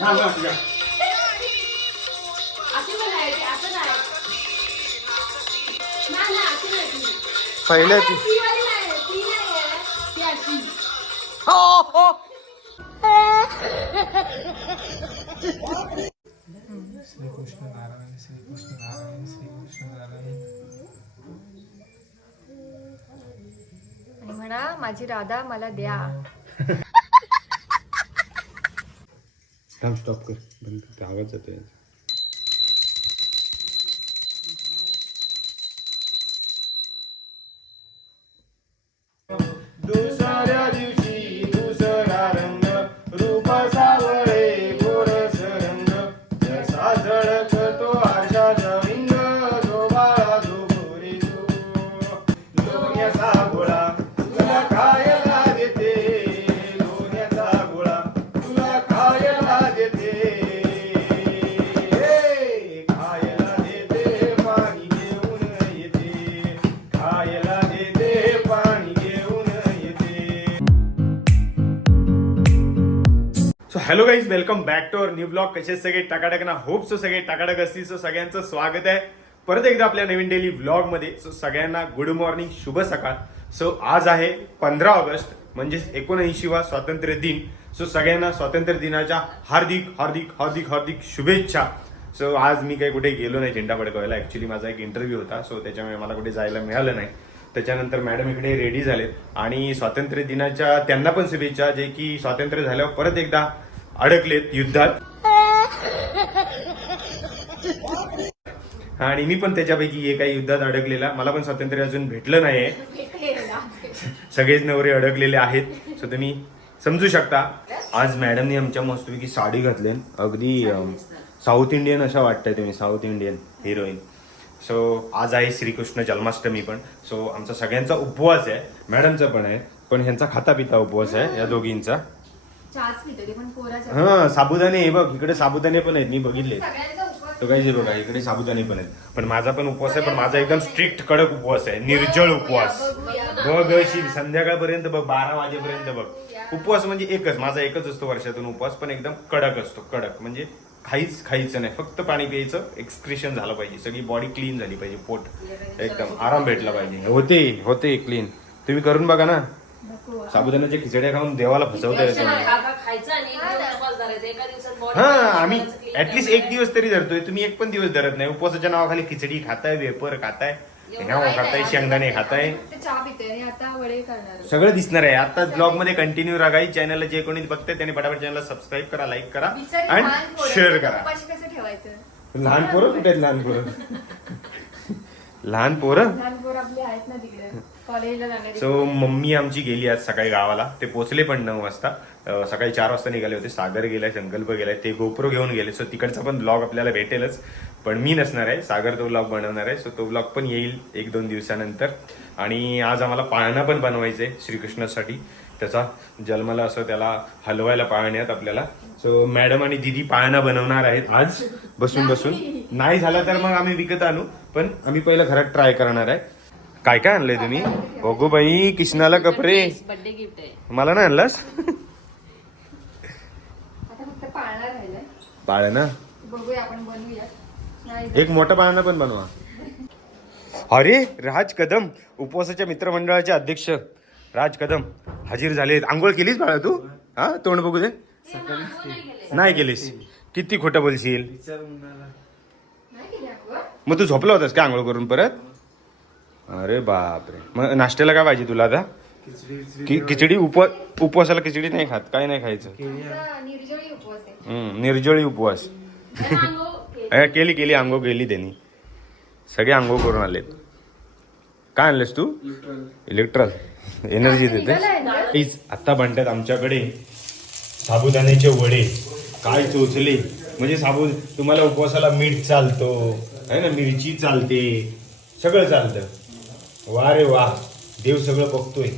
हा. हा, या. ती. श्रीकृष्ण नारायण श्रीकृष्ण नारायण श्रीकृष्ण नारायण म्हणा माझी राधा मला द्या थांब स्टॉप कर बंद कर. आवाज hello guys welcome back to our new blog कसे सगळे? टाकाटक ना. होप सो सगळे टाकाटक असतील. सो सगळ्यांचं स्वागत आहे. परत एकदा आपल्या नवीन डेली ब्लॉगमध्ये. सो सगळ्यांना गुड मॉर्निंग शुभ सकाळ. सो आज आहे पंधरा ऑगस्ट म्हणजेच एकोणऐंशीवा स्वातंत्र्य दिन. सो सगळ्यांना स्वातंत्र्य दिनाच्या हार्दिक हार्दिक हार्दिक हार्दिक शुभेच्छा. सो आज मी काही कुठे गेलो नाही झेंडा फडकवायला ऍक्च्युली माझा एक इंटरव्ह्यू होता. सो त्याच्यामुळे मला कुठे जायला मिळालं नाही. त्याच्यानंतर मॅडम इकडे रेडी झालेत. आणि स्वातंत्र्य दिनाच्या त्यांना पण शुभेच्छा जे की स्वातंत्र्य झाल्यावर परत एकदा अडकलेत युद्धात. आणि मी पण त्याच्यापैकी एक युद्धात अडकलेला. मला पण स्वातंत्र्य अजून भेटलं नाहीये. सगळेच नवरे अडकलेले आहेत. सो तुम्ही समजू शकता. आज मॅडमनी आमच्या मस्तपैकी साडी घातली अगदी साऊथ इंडियन अशा वाटतंय तुम्ही साऊथ इंडियन हिरोईन सो आज आहे श्रीकृष्ण जन्माष्टमी पण. सो आमचा सगळ्यांचा उपवास आहे. मॅडमचा पण आहे. पण ह्यांचा खाता पिता उपवास आहे या दोघींचा. हा साबुदाणे हे बघ इकडे साबुदाणे पण आहेत मी बघितले. सगळ्यांचा उपवास तो काही बघा इकडे साबुदाणे पण आहेत. पण माझा पण उपवास आहे पण माझा एकदम स्ट्रिक्ट कडक उपवास आहे निर्जळ उपवास. बघ अशी संध्याकाळपर्यंत बघ बारा वाजेपर्यंत बघ. उपवास म्हणजे एकच माझा एकच असतो वर्षातून उपवास पण एकदम कडक असतो कडक. म्हणजे काहीच खायचं नाही फक्त पाणी प्यायचं एक्सक्रिशन झालं पाहिजे. सगळी बॉडी क्लीन झाली पाहिजे पोट एकदम आराम भेटला पाहिजे. होते होते क्लीन तुम्ही करून बघा ना. साबुदाण्याच्या खिचड्या खाऊन देवाला फसवता येतं नाही, काका खायचं आणि एक दिवस उपवास धरायचा. एका दिवसात body हा आम्ही ऍटलीस्ट एक दिवस तरी धरतोय. तुम्ही एक पण दिवस धरत नाही. उपवासाच्या नावाखाली खिचडी खाताय वेपर खाताय ह्याव खाताय शेंगदाणे खाताय. ते चहा पितोय आणि आता वडे करणार सगळं दिसणार आहे. आता ब्लॉगमध्ये कंटिन्यू राहा चॅनलला जे कोणी बघते त्याने फटाफट चॅनलला सबस्क्राईब करा लाईक करा आणि शेअर करा. उपाशी कसं ठेवायचं? लहान पोरं कुठे लहान पोरं? लहान पोरं? लहान पोरं आपली आहेत ना तिकडे. कॉलेजला जाणारी सो मम्मी आमची गेली आज सकाळी गावाला. ते पोचले पण नऊ वाजता. सकाळी चार वाजता निघाले होते. सागर गेलाय संकल्प गेलाय. ते गोप्रो घेऊन गेले. सो तिकडचा पण ब्लॉग आपल्याला भेटेलच. पण मी नसणार आहे. सागर तो ब्लॉग बनवणार आहे. सो तो ब्लॉग पण येईल एक दोन दिवसानंतर. आणि आज आम्हाला पाळणा पण बनवायचा आहे श्रीकृष्णासाठी. त्याचा जन्माला असं त्याला हलवायला पाळण्यात आपल्याला. सो मॅडम आणि दिदी पाळणा बनवणार आहेत. आज बसून बसून. नाही. झाला तर मग आम्ही विकत आणू. पण आम्ही पहिलं घरात ट्राय करणार आहे. काय काय आणलंय तुम्ही? बघू बाई कृष्णाला कपडे. बर्थडे गिफ्ट आहे. मला नाही आणलास? बाळ ना एक मोठा पाळणा पण बनवा. अरे राज कदम उपवासाच्या मित्रमंडळाचे अध्यक्ष. राज कदम हजीर झाले आंघोळ केलीस बाळा तू? हा तोंड बघू दे. नाही केलीस. किती खोटं बोलशील? नाही केली आपण मग तू झोपला होतास का आंघोळ करून परत? अरे बापरे. मग नाश्त्याला काय पाहिजे तुला आता? कि- खिचडी उपवास उपवासाला खिचडी नाही खात. काय नाही खायचं? आमचा निर्जळी उपवास आहे. हम्म, निर्जळी उपवास. अरे, केली केली. आंघोळ केली त्यांनी. सगळे आंघोळ करून आलेत. काय आणलेस तू? इलेक्ट्रॉल एनर्जी देते निघालाय ना? प्लीज आता म्हणतात आमच्याकडे साबुदाण्याचे वडे. काय चोचले. म्हणजे साबू तुम्हाला उपवासाला मीठ चालतो. आहे ना? मिरची चालते. सगळं चालतं. वा रे वा. देव सगळं बघतोय.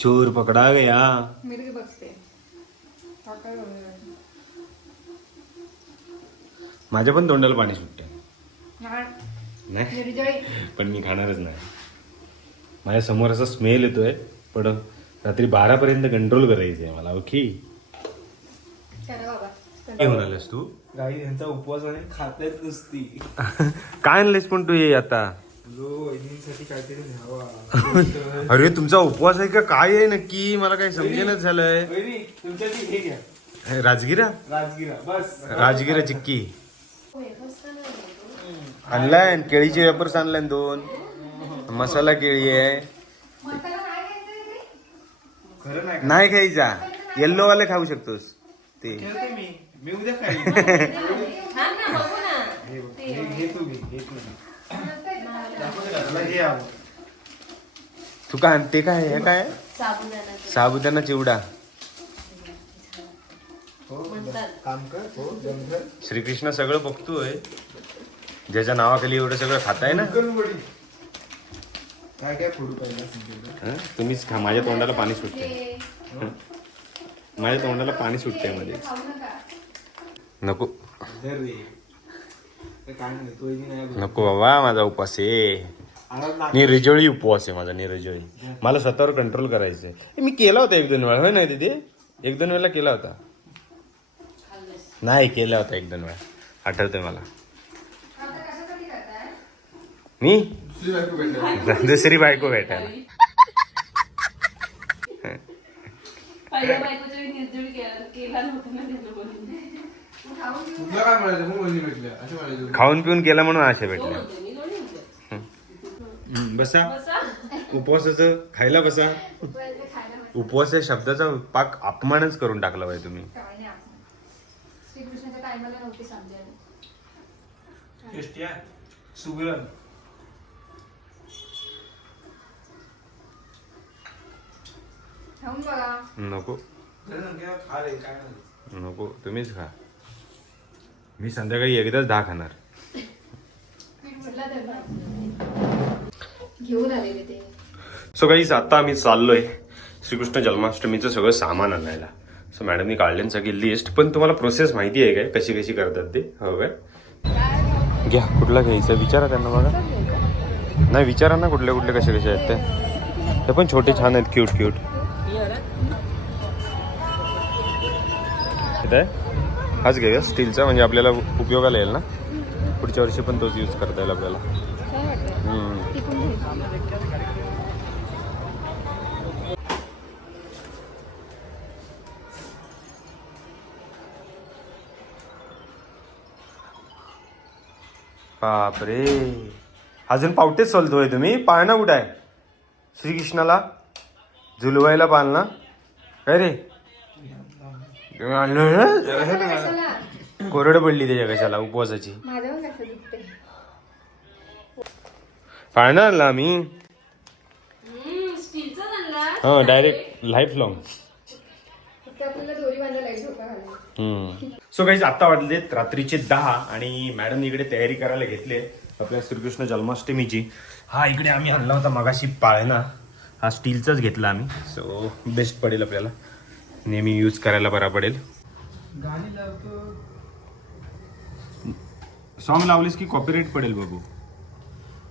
चोर पकडा गया मिरगी बघते. काका बघूया. माझ्या पण तोंडाला पाणी सुटतं नाही, नाही. निर्जळी पण मी खाणारच नाही. माझ्यासमोर असा स्मेल येतोय पण रात्री बारा पर्यंत कंट्रोल करायचं आहे मला ओके? घेऊन आलास तू? गाई यांचा उपवास आणि खात्यात नुसती. काय आणलेस पण तू ये आता? वहिनींसाठी काहीतरी अरे तुमचा उपवास आहे का? काय आहे नक्की? मला काही समजेनच झालंय. वहिनी हे घ्या. हे राजगिरा? राजगिरा बस. राजगिरा चिक्की. आणलाय आणि केळीचे वेपर्स आणलाय दोन. मसाला केळी आहे. खरं नाही नाही खायचा. येल्लो वाले खाऊ शकतोस. ते. खेळते मी. मी उद्या खाईन छान ना बघू ना. हे बघ, हे घे तू घे. दाखवते का तुला? हे आवड तू काय ते काय हे काय साबुदाणा. साबुदाणा चिवडा. हो म्हणतात. काम कर. हो श्रीकृष्ण सगळं बघतोय. ज्याच्या नावाखाली एवढं सगळं खाताय ना? करून वडी. काय काय फोडू पाहिजे तुमच्याकडे हं? तुम्हीच खा माझ्या तोंडाला पाणी सुटते माझ्या तोंडाला पाणी सुटते मध्ये नको. बोलत. नको बाबा माझा उपवास आहे. निर्जळी उपवास आहे माझा निर्जळी. मला स्वतःवर कंट्रोल करायचं आहे मी केला होता एक दोन वेळा होय नाही तिथे एक दोन वेळेला केला होता. नाही केला होता एक दोन वेळा. आठवतंय मला. मी? दुसरी बायको भेटेल. दुसरी बायको भेटायला. पहिल्या बायकोच्या केला नव्हता. तुला काय म्हणायचं मग वहिनी भेटल्या असे म्हणायचं खाऊन पिऊन केला म्हणून असे तो भेटले म्हणतो, मी दोन्ही म्हणतो. हं, बसा. बसा. उपवासाचं खायला बसा. उपवास या शब्दाचा पाक अपमानच करून टाकला पाहिजे तुम्ही. श्रीकृष्णाच्या टायमाला नव्हती समजायला. टेस्टी आहे. सुगरण खाऊन बघा. नको. जरा संख्या खा रे काय नाही. नको तुम्हीच खा. मी संध्याकाळी एकदाच दहा खाणार. घेऊन आलेले ते. सो गाईज आता आम्ही चाललोय श्रीकृष्ण जन्माष्टमीचं सगळं सामान आणायला. सो मॅडमनी काढले सगळी लिस्ट पण तुम्हाला प्रोसेस माहिती आहे काय? कशी कशी करतात ते? हो काय घ्या कुठला घ्यायचं? विचारा त्यांना बघा. नाही विचारा ना कुठले कुठले कसे कसे आहेत ते. ते पण छोटे छान आहेत क्यूट क्यूट आहे. हाच घेऊया स्टीलचा म्हणजे आपल्याला उपयोगाला येईल ना? पुढच्या वर्षी पण तोच यूज करता येईल आपल्याला. बापरे. अजून पावटेच चालतोय तुम्ही. पाळणा कुठं आहे? श्रीकृष्णाला? झुलवायला पाळणा? काय रे कोरड पडली त्याच्या कशाला उपवासाची. पाळणा आणला आम्ही. हा डायरेक्ट लाईफ लॉंग सो काही आता वाजलेत रात्रीचे दहा आणि मॅडम इकडे तयारी करायला घेतले आपल्या श्रीकृष्ण जन्माष्टमीची. हा इकडे आम्ही आणला होता मगाशी पाळणा. हा स्टीलचाच घेतला आम्ही. सो बेस्ट पडेल आपल्याला. नेहमी यूज करायला बरा पडेल. गाणी लावतो. सॉन्ग लावलीस की कॉपीराईट पडेल बघू.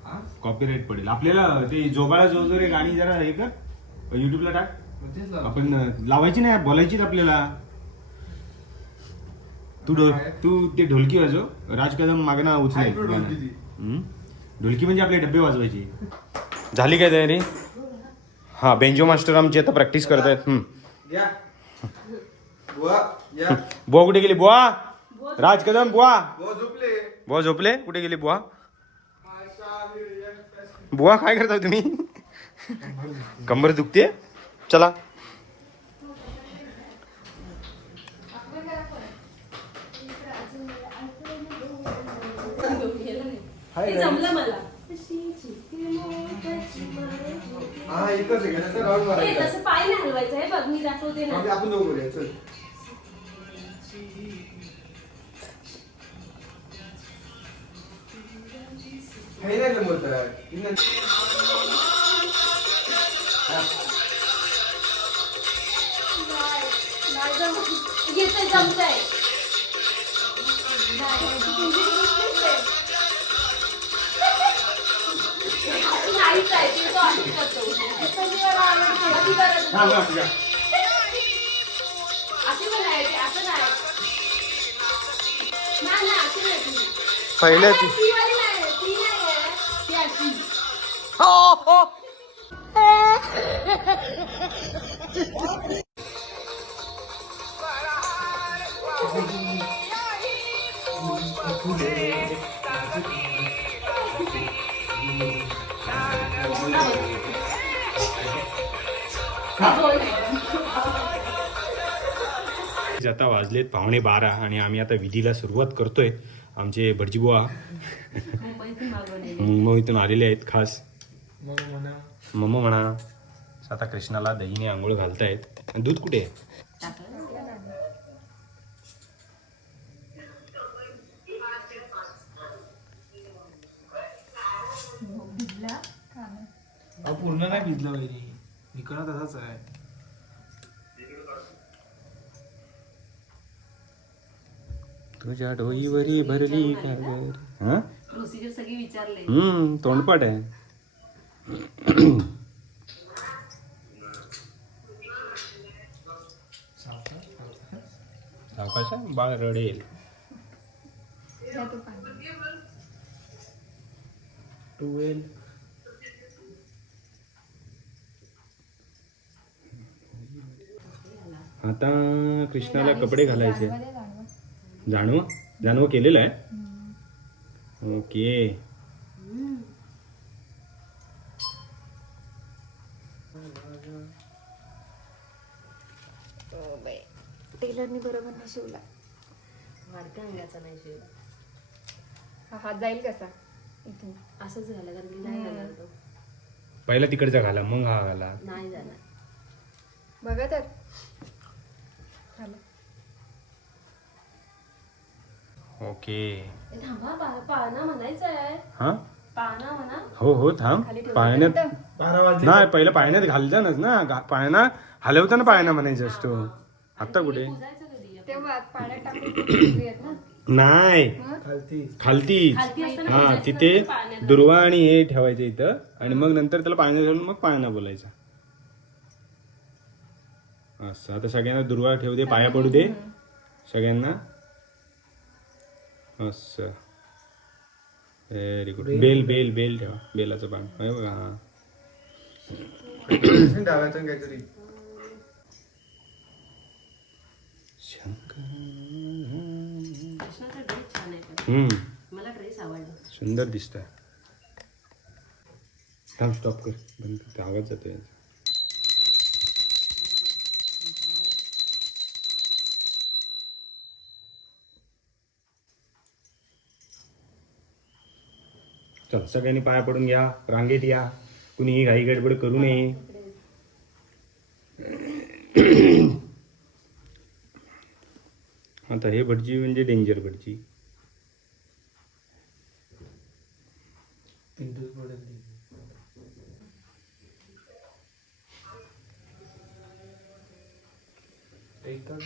हा? कॉपीराईट पडेल. आपल्याला ते जोबाळा जो जो रे गाणी जरा हे कर. युट्यूबला टाक. आपण लावायची नाही बोलायचीच आपल्याला. तू ढोल तू ते ढोलकी वाजव. राज कदम मागणं उचलेल ऐकू ढोलकी म्हणजे आपले डब्बे वाजवायची. झाली काय तयारी? हा बेंजो मास्टर आमची आता प्रॅक्टिस करतायत. बुवा या. बुवा कुठे गेली? बुवा? राज कदम बुवा. बुवा झोपले. बुवा झोपले? कुठे गेली बुवा? बुवा काय करता तुम्ही? कंबर दुखते चला. हा एकच आहे का? राऊंड हे मारायचा तसं पाय नाही हलवायचं आहे बघ मी दाखवते ना आपण दोघं करूया, चल हे नाही जमत आहे. ही नंतर- घेतोय जमतंय नाहीच आहे ते तो असंच करतो आवडते. अशी करत होती. तुझ्या. अशी म्हणायची, असं नाही. नाही, नाही, अशी नाही ती. पहिलं नाही, ती वाली नाही, ती नाही आहे. ती अशी. आता वाजलेत पावणे बारा आणि आम्ही आता विधीला सुरुवात करतोय. आमचे भटजीबुवा मुंबईतून आलेले आहेत खास. मम्मा म्हणा. आता कृष्णाला दहीने आंघोळ घालतायत. दूध कुठे आहे टाकलं. अहो पूर्ण नाही भिजला वहिनी. निकळा तसाच आहे. तुझ्या डोईवरी भरली कागर हा? प्रोसिजर सगळी विचारले हम्म तोंडपाट आहे. सावकाश आहे, बाळ रडेल टुवेल आता कृष्णाला कपडे घालायचे. जाणव जाणव केलेलं आहे? ओके. टेलरनी बरोबर नाही शिवला. वाढत्या अंगाचा नाही हा हात जाईल कसा? इथून. असंच झालं कारण की नाही जाणार तो. पहिला तिकडचा घाला मग हा घाला. नाही जाणार बघा तर. ओके. ए, थांबा पा- पाळणा म्हणायचं आहे. हा? पाळणा म्हणा. हो हो थांब. पाळण्यात बारा वाजले. नाही पहिलं पाळण्यात घालतानाच ना. गा- पाळणा हलवताना पाळणा म्हणायचा असतो. आता कुठे? पुजायचं कधी? तेव्हा पाण्यात टाकून ठेवूयात ना. नाही. खालती. खालती खालती असताना हा तिथे नंतर दुर्वा आणि हे ठेवायचं इथं. आणि मग नंतर त्याला पाण्यात घालून मग पाळणा बोलायचा. असं. आता सगळ्यांना दुर्वा ठेवू दे पाया पडू दे. सगळ्यांना. असं. व्हेरी गुड बेल बेल बेल. ठेवा. बेलाचं पान. हे बघा हा. डाव्यातून काहीतरी. मला ड्रेस आवडला. सुंदर दिसतोय. थांब स्टॉप कर. बंद आवाज जातोय. चल सगळ्यांनी पाया पडून घ्या रांगेत या. कुणीही घाई गडबड करू नये. आता हे भटजी म्हणजे डेंजर भटजी. एकाच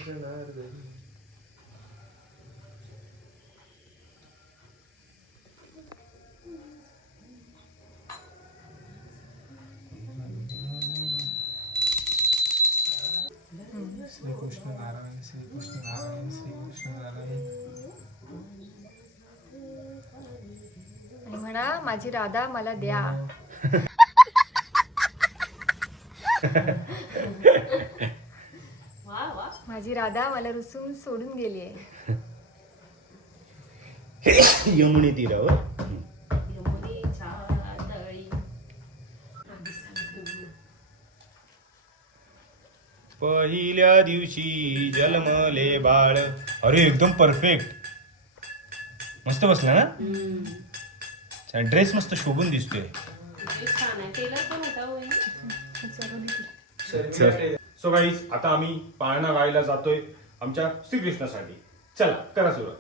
माझी राधा मला द्या. वा माझी राधा मला रुसून सोडून गेली आहे यमुनी तीरावर तळी पहिल्या दिवशी जन्मले बाळ. अरे एकदम परफेक्ट मस्त बसला ना? ड्रेस मस्त शोभून दिसतोय. छान सो गाईज आता आम्ही पाळणा गायला जातोय आमच्या श्रीकृष्णासाठी. चला करा सुरुवात.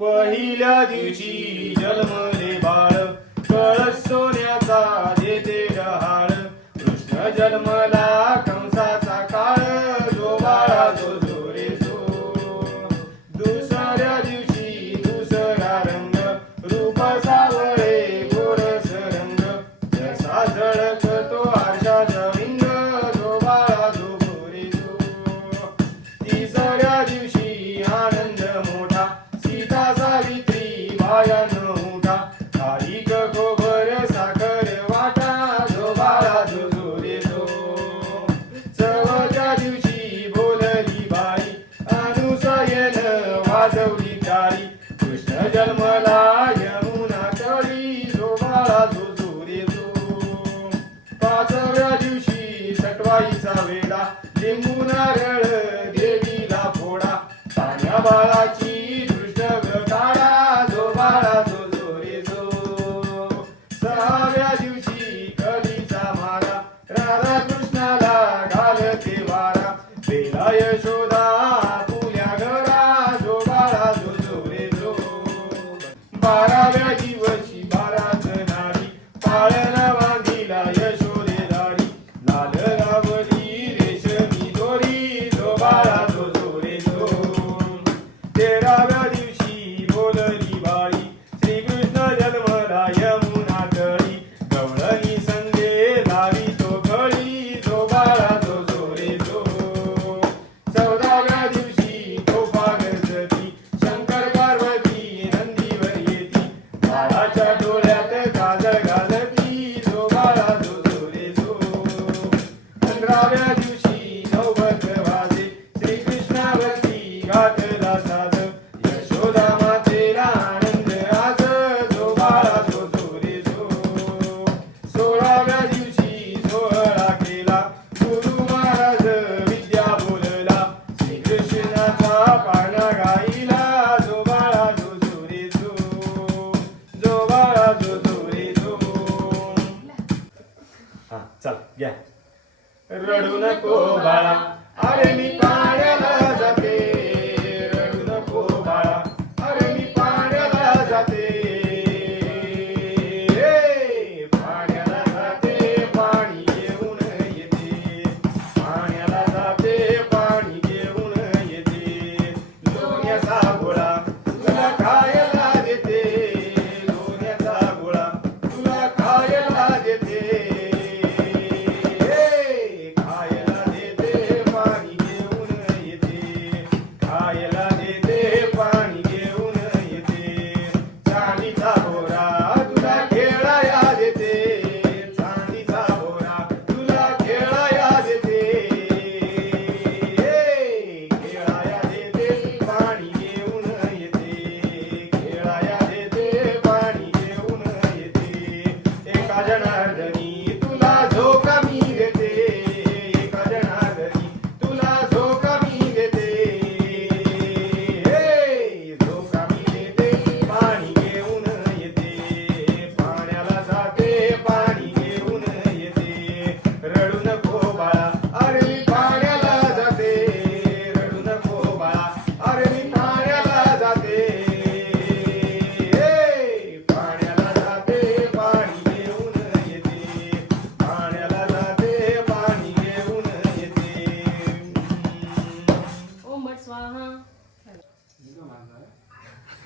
पहिल्या दिवशी जन्मले बाळ कळस सोन्याचा देते डहाळ. कृष्ण जन्मला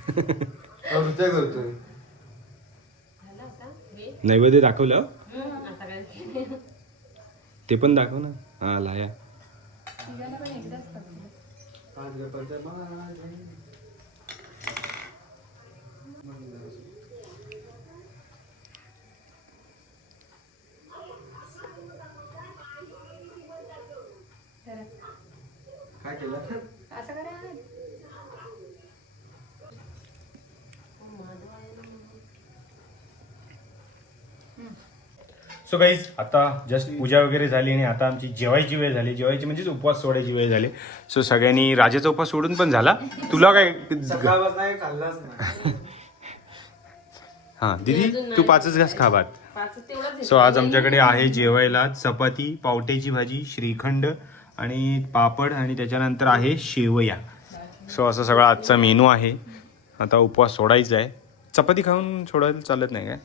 आवृत्या करतोय? नैवेद्य दाखवलं? ते. पण दाखव ना. हा लाया. काय केलं? सो गाईज आता जस्ट पूजा वगैरे झाली आणि आता आमची जेवायची वेळ झाली. जेवायची म्हणजेच उपवास सोडायची वेळ झाली. सो सगळ्यांनी राजाचा उपवास सोडून पण झाला. तुला काय हां दिदी तू पाचच घास खा भात. सो आज आमच्याकडे आहे जेवायला चपाती पावट्याची भाजी श्रीखंड आणि पापड आणि त्याच्यानंतर आहे शेवया. सो असा सगळा आजचा मेनू आहे. आता उपवास सोडायचा आहे. चपाती खाऊन सोडायला चालत नाही काय?